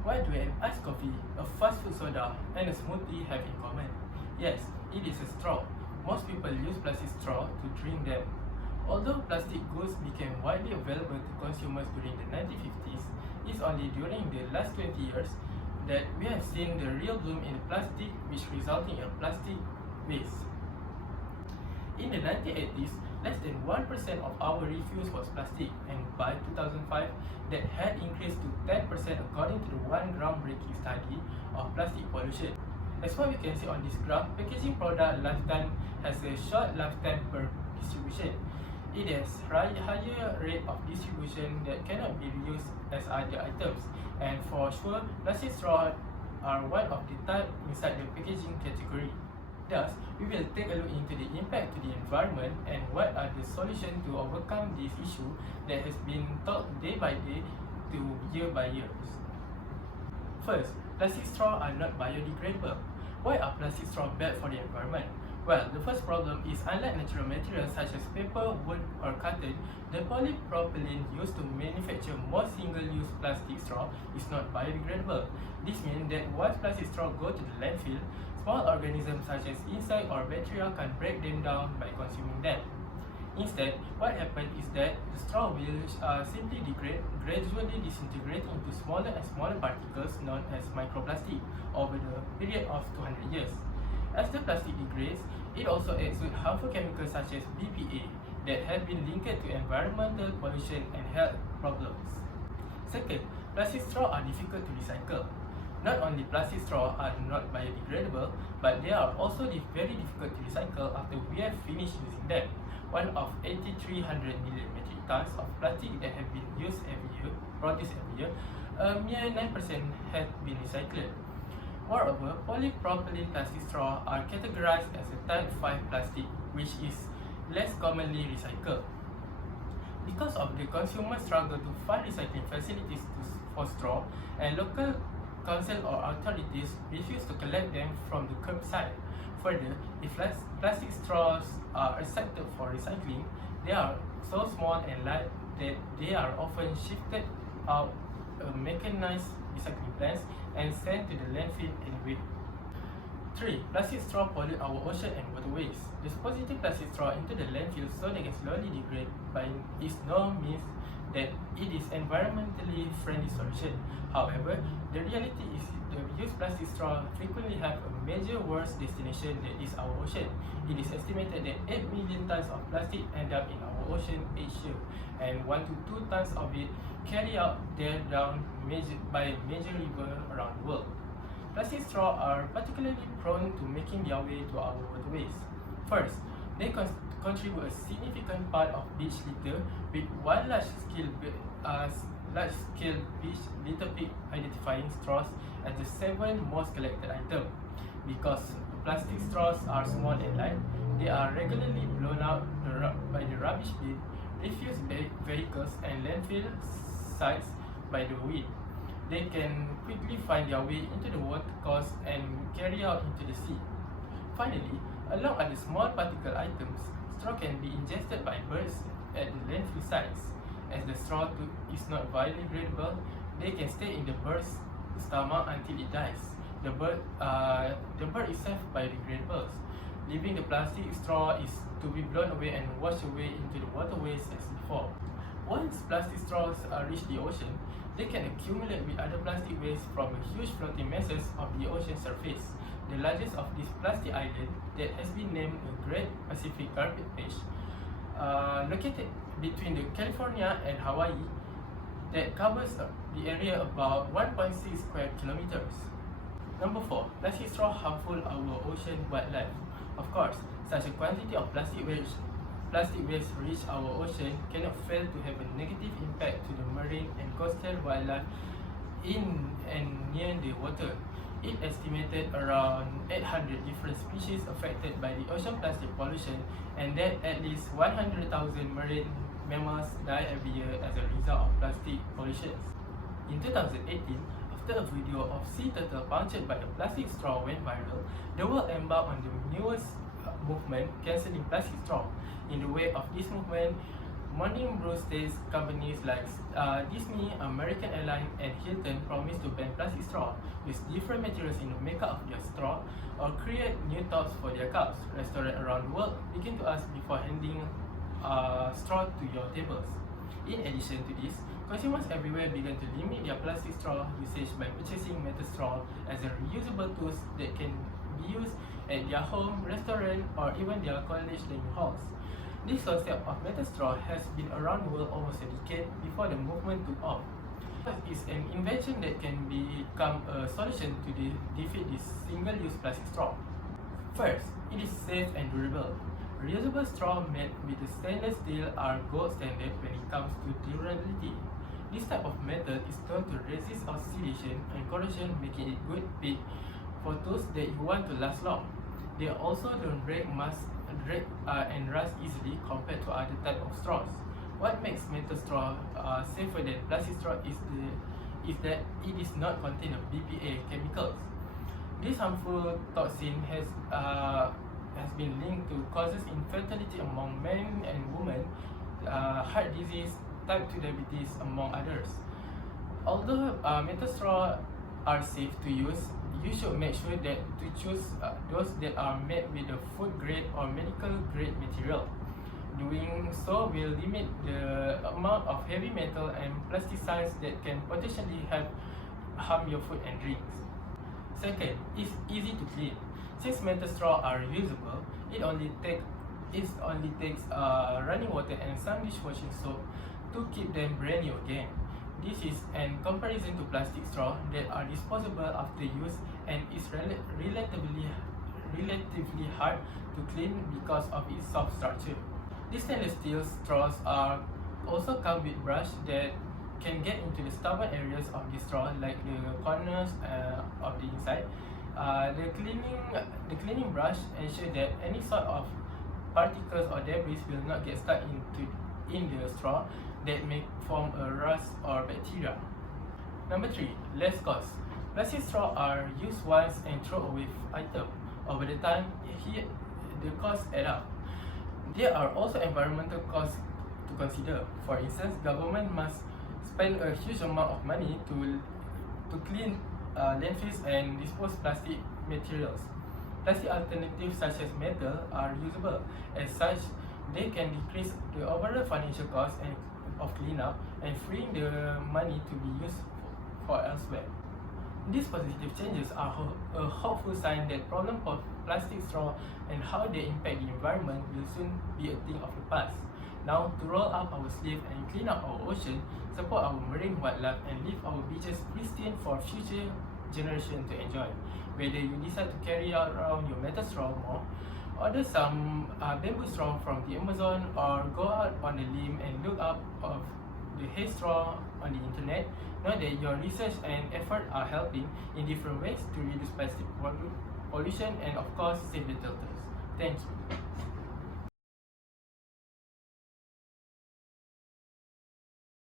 What do an iced coffee, a fast food soda, and a smoothie have in common? Yes, it is a straw. Most people use plastic straw to drink them. Although plastic goods became widely available to consumers during the 1950s, it's only during the last 20 years that we have seen the real bloom in plastic, which resulting in plastic waste. In the 1980s, less than 1% of our refuse was plastic, and by 2005, that had increased to 10% according to the one groundbreaking study of plastic pollution. As what we can see on this graph, packaging product lifetime has a short lifetime per distribution. It has higher rate of distribution that cannot be reused as other items, and for sure, plastic straws are one of the type inside the packaging category. Thus, we will take a look into the impact to the environment and what are the solutions to overcome this issue that has been taught day by day to year by year. First, plastic straws are not biodegradable. Why are plastic straws bad for the environment? Well, the first problem is unlike natural materials such as paper, wood, or cotton, the polypropylene used to manufacture most single-use plastic straw is not biodegradable. This means that once plastic straws go to the landfill, small organisms such as insects or bacteria can break them down by consuming them. Instead, what happens is that the straw will simply degrade, gradually disintegrating into smaller and smaller particles known as microplastic over the period of 200 years. As the plastic degrades, it also exudes harmful chemicals such as BPA that have been linked to environmental pollution and health problems. Second, plastic straws are difficult to recycle. Not only plastic straws are not biodegradable, but they are also very difficult to recycle after we have finished using them. One of 8,300 million metric tons of plastic that have been produced every year, a mere 9% have been recycled. Moreover, polypropylene plastic straws are categorized as a type 5 plastic, which is less commonly recycled. Because of the consumer struggle to find recycling facilities for straw, and local council or authorities refuse to collect them from the curbside. Further, if plastic straws are accepted for recycling, they are so small and light that they are often shifted out mechanized recycling plants and sent to the landfill anyway. 3. Plastic straw pollute our ocean and waterways. Depositing plastic straw into the landfill so they can slowly degrade by is no means that it is environmentally friendly solution. However, the reality is the used plastic straw frequently have a major worst destination that is our ocean. It is estimated that 8 million tons of plastic end up in our ocean each year, and 1 to 2 tons of it carry out there down by major rivers around the world. Plastic straws are particularly prone to making their way to our waterways. First, they contribute a significant part of beach litter, with one large-scale beach litter pick identifying straws as the 7th most collected item. Because plastic straws are small and light, they are regularly blown out by the rubbish bin, refuse vehicles, and landfill sites by the wind. They can quickly find their way into the watercourse and carry out into the sea. Finally, along other small particle items, straw can be ingested by birds at the landfill sites. As the straw is not biodegradable, they can stay in the bird's stomach until it dies. The bird itself biodegradables, leaving the plastic straw is to be blown away and washed away into the waterways as before. Once plastic straws reach the ocean, they can accumulate with other plastic waste from the huge floating masses of the ocean surface. The largest of these plastic islands that has been named the Great Pacific Garbage Patch, located between California and Hawaii, that covers the area about 1.6 square kilometers. Number 4. Plastic straw harmful our ocean wildlife. Of course, such a quantity of plastic waste reach our ocean cannot fail to have a negative impact to the marine and coastal wildlife in and near the water. It estimated around 800 different species affected by the ocean plastic pollution, and that at least 100,000 marine mammals die every year as a result of plastic pollution. In 2018, after a video of sea turtle punctured by a plastic straw went viral, the world embarked on the newest movement, cancelling plastic straw. In the wake of this movement, Morning Brew states companies like Disney, American Airlines, and Hilton promised to ban plastic straw, use different materials in the makeup of their straw, or create new tops for their cups. Restaurants around the world begin to ask before handing straw to your tables. In addition to this, consumers everywhere began to limit their plastic straw usage by purchasing metal straw as a reusable tools that can be used at their home, restaurant, or even their college dining halls. This concept of metal straw has been around the world almost a decade before the movement took off. It is an invention that can become a solution to defeat this single-use plastic straw. First, it is safe and durable. Reusable straw made with the stainless steel are gold standard when it comes to durability. This type of metal is known to resist oxidation and corrosion, making it good fit for tools that you want to last long. They also don't break and rust easily compared to other type of straws. What makes metal straw safer than plastic straw is that it is not contain of BPA chemicals. This harmful toxin has been linked to causes infertility among men and women, heart disease, type 2 diabetes, among others. Although metal straw are safe to use, you should make sure that to choose those that are made with a food grade or medical grade material. Doing so will limit the amount of heavy metal and pesticides that can potentially harm your food and drinks. Second, it's easy to clean. Since metal straw are reusable, it only takes running water and some dishwashing soap to keep them brand new again. This is in comparison to plastic straw that are disposable after use and is relatively hard to clean because of its soft structure. These stainless steel straws also come with brush that can get into the stubborn areas of the straw, like the corners of the inside. The cleaning brush ensures that any sort of particles or debris will not get stuck in the straw that may form a rust or bacteria. Number 3, less cost. Plastic straws are used once and throw away item. Over the time, the costs add up. There are also environmental costs to consider. For instance, government must spend a huge amount of money to clean landfills and dispose plastic materials. Plastic alternatives such as metal are usable. As such, they can decrease the overall financial cost of cleanup and freeing the money to be used for elsewhere. These positive changes are a hopeful sign that problem of plastic straw and how they impact the environment will soon be a thing of the past. Now, to roll up our sleeve and clean up our ocean, support our marine wildlife, and leave our beaches pristine for future generations to enjoy. Whether you decide to carry around your metal straw more, order some bamboo straw from the Amazon, or go out on a limb and look up of the hay straw on the internet, know that your research and effort are helping in different ways to reduce plastic pollution and of course save the turtles. Thank you.